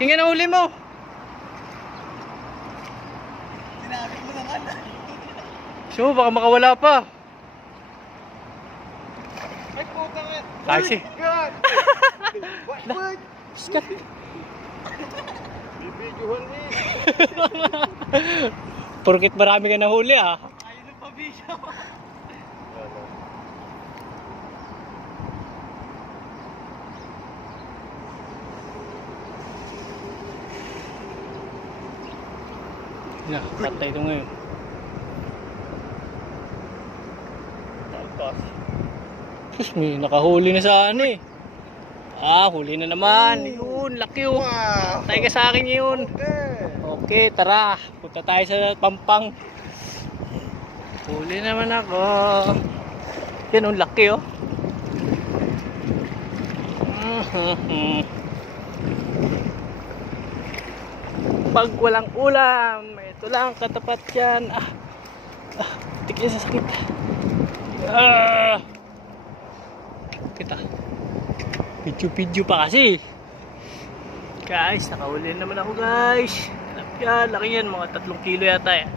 Tingnan ang huli mo. Ginamit mo naman. So, baka makawala pa. Ay, puta nga. Taxi. God! What? Skat. Bibidyohan din. Porkit marami ka nahuli ah. Ayaw ng pabidyo. Yeah, patay ito ngayon. Sus, may nakahuli na sa ano eh. Ah, huli na naman. Yun, laki oh. Wow! Patay ka sa akin yun. Okay. Okay, tara. Punta tayo sa Pampang. Huli naman ako. Yan, ang laki oh. Pag walang ulam, ito lang katapat yan. Tikyan sa sakit. Kita. Pidyo-pidyo pa kasi. Guys, nakahuli naman ako guys. Yan, laki yan, mga 3 kilo yata yan.